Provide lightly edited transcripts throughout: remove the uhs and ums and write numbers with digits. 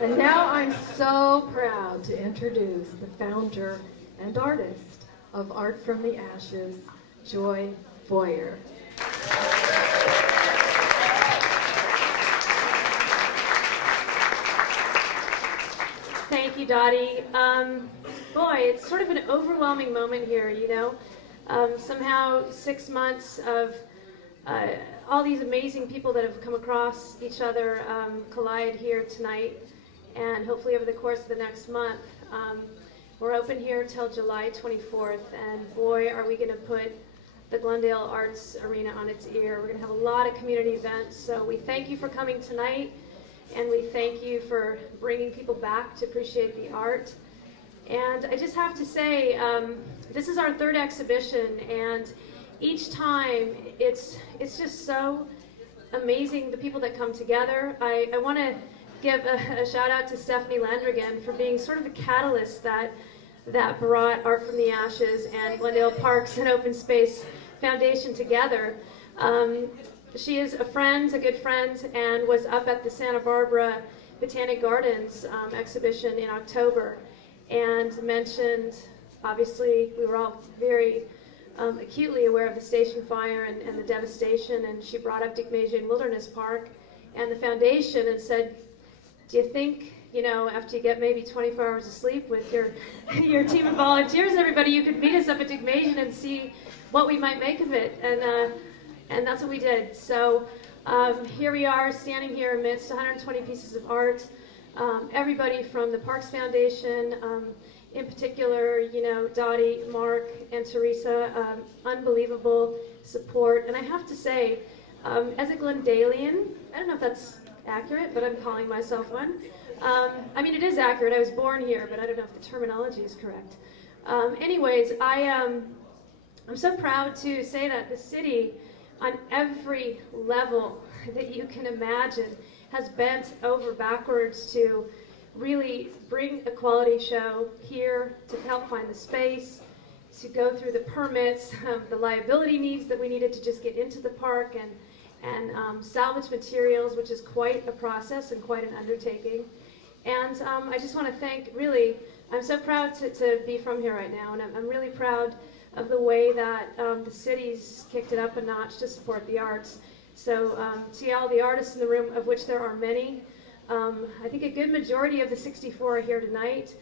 And now I'm so proud to introduce the founder and artist of Art from the Ashes, Joy Boyer. Thank you, Dottie. Boy, it's sort of an overwhelming moment here, you know. Somehow 6 months of all these amazing people that have come across each other collide here tonight, and hopefully over the course of the next month. We're open here till July 24th, and boy, are we going to put the Glendale Arts Arena on its ear. We're going to have a lot of community events, so we thank you for coming tonight, and we thank you for bringing people back to appreciate the art. And I just have to say, this is our third exhibition, and each time it's just so amazing, the people that come together. I want to give a shout out to Stephanie Landrigan for being sort of the catalyst that brought Art from the Ashes and Glendale Parks and Open Space Foundation together. She is a friend, a good friend, and was up at the Santa Barbara Botanic Gardens exhibition in October, and mentioned, obviously, we were all very acutely aware of the station fire and the devastation, and she brought up Digmazian Wilderness Park and the foundation and said, do you think, you know, after you get maybe 24 hours of sleep with your team of volunteers, everybody, you could meet us up at Digmazian and see what we might make of it? And that's what we did. So here we are, standing here amidst 120 pieces of art. Everybody from the Parks Foundation, in particular, you know, Dottie, Mark, and Teresa, unbelievable support. And I have to say, as a Glendalian, I don't know if that's accurate, but I'm calling myself one. I mean, it is accurate. I was born here, but I don't know if the terminology is correct. Anyways, I'm so proud to say that the city, on every level that you can imagine, has bent over backwards to really bring a quality show here, to help find the space, to go through the permits, the liability needs that we needed to just get into the park, and salvage materials, which is quite a process and quite an undertaking. And I just want to thank, really, I'm so proud to be from here right now, and I'm really proud of the way that the city's kicked it up a notch to support the arts. So to all the artists in the room, of which there are many, I think a good majority of the 64 are here tonight.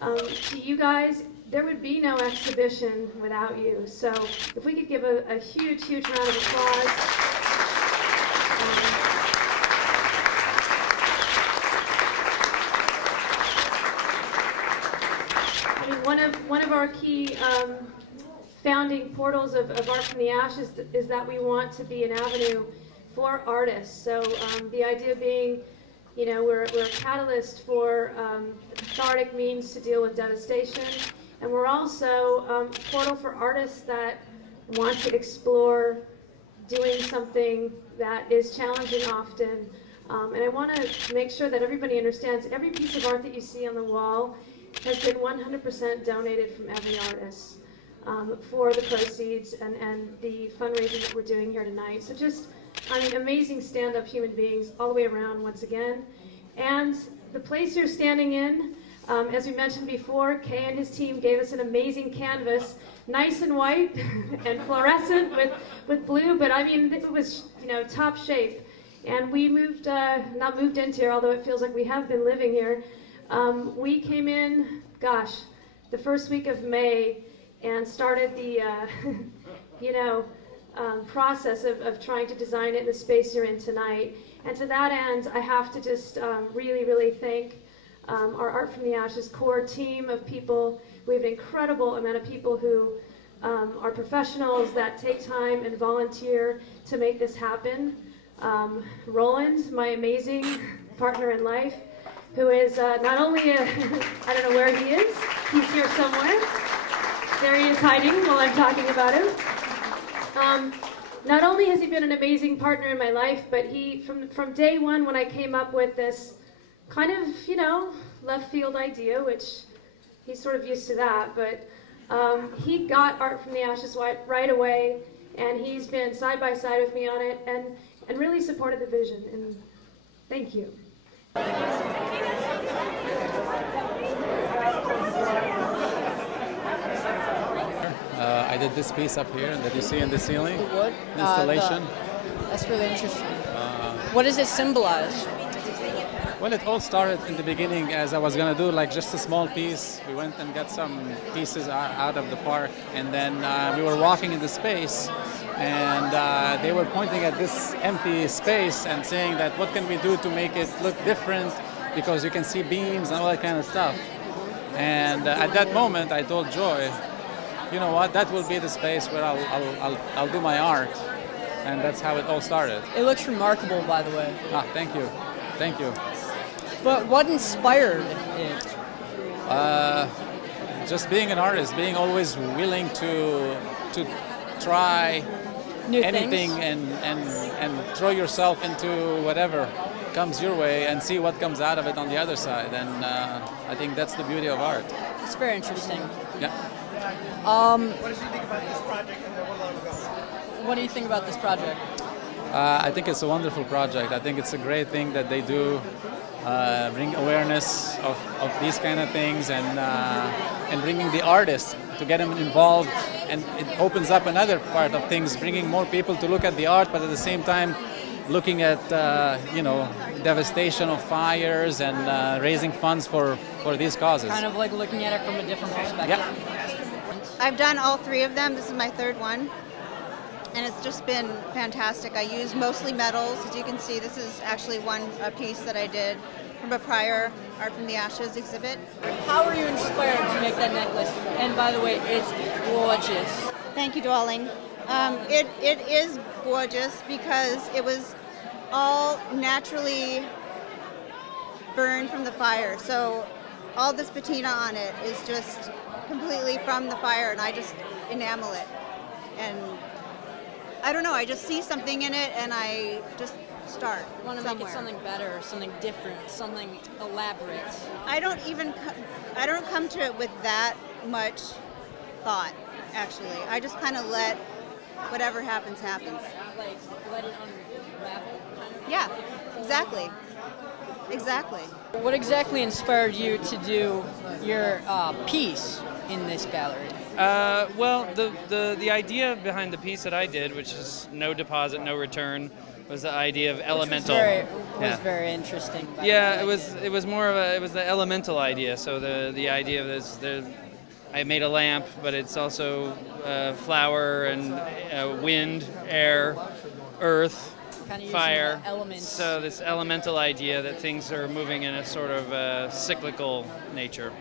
To you guys, there would be no exhibition without you. So if we could give a huge, huge round of applause. I mean, one of our key founding portals of Art from the Ashes is that we want to be an avenue for artists. So the idea being, you know, we're a catalyst for cathartic means to deal with devastation, and we're also a portal for artists that want to explore doing something that is challenging often. And I want to make sure that everybody understands every piece of art that you see on the wall has been 100% donated from every artist for the proceeds and the fundraising that we're doing here tonight. So just, I mean, amazing stand-up human beings all the way around once again. And the place you're standing in, as we mentioned before, Kay and his team gave us an amazing canvas, nice and white and fluorescent with blue, but I mean, it was, you know, top shape. And we moved, not moved into here, although it feels like we have been living here. We came in, gosh, the first week of May and started the, you know, process of trying to design it in the space you're in tonight. And to that end, I have to just really, really thank our Art from the Ashes core team of people. We have an incredible amount of people who are professionals that take time and volunteer to make this happen. Roland, my amazing partner in life, who is not only a, I don't know where he is, he's here somewhere. There he is hiding while I'm talking about him. Not only has he been an amazing partner in my life, but he, from day one when I came up with this kind of, you know, left field idea, which he's sort of used to that, but he got Art from the Ashes right away, and he's been side by side with me on it, and really supported the vision, and thank you. I did this piece up here that you see in the ceiling. The wood? Installation. That's really interesting. What does it symbolize? Well, it all started in the beginning as I was going to do like just a small piece. We went and got some pieces out of the park, and then we were walking in the space, and they were pointing at this empty space and saying that what can we do to make it look different, because you can see beams and all that kind of stuff. And at that moment, I told Joy, you know what, that will be the space where I'll do my art. And that's how it all started. It looks remarkable, by the way. Ah, thank you. Thank you. But what inspired it? Just being an artist, being always willing to try New anything things? and throw yourself into whatever comes your way and see what comes out of it on the other side. And I think that's the beauty of art. It's very interesting. Yeah. What did you think about this project and what long ago? What do you think about this project? I think it's a wonderful project. I think it's a great thing that they do, bring awareness of these kind of things, and bringing the artists to get them involved. And it opens up another part of things, bringing more people to look at the art, but at the same time looking at devastation of fires and raising funds for these causes. Kind of like looking at it from a different perspective. Yeah. I've done all three of them. This is my third one. And it's just been fantastic. I use mostly metals. As you can see, this is actually a piece that I did from a prior Art from the Ashes exhibit. How were you inspired to make that necklace? And by the way, it's gorgeous. Thank you, darling. It is gorgeous because it was all naturally burned from the fire. So all this patina on it is just completely from the fire, and I just enamel it. And I don't know, I just see something in it and I just start. You want to make it something better, something different, something elaborate. I don't come to it with that much thought, actually. I just kind of let whatever happens, happens. Like, let it unravel, kind of? Yeah, exactly. Exactly. What exactly inspired you to do your piece in this gallery? Well, the idea behind the piece that I did, which is no deposit, no return, was the idea of elemental. Was very interesting. Yeah, it was more of the elemental idea. So the idea of this, I made a lamp, but it's also flower and wind, air, earth, fire. So this elemental idea that things are moving in a sort of cyclical nature.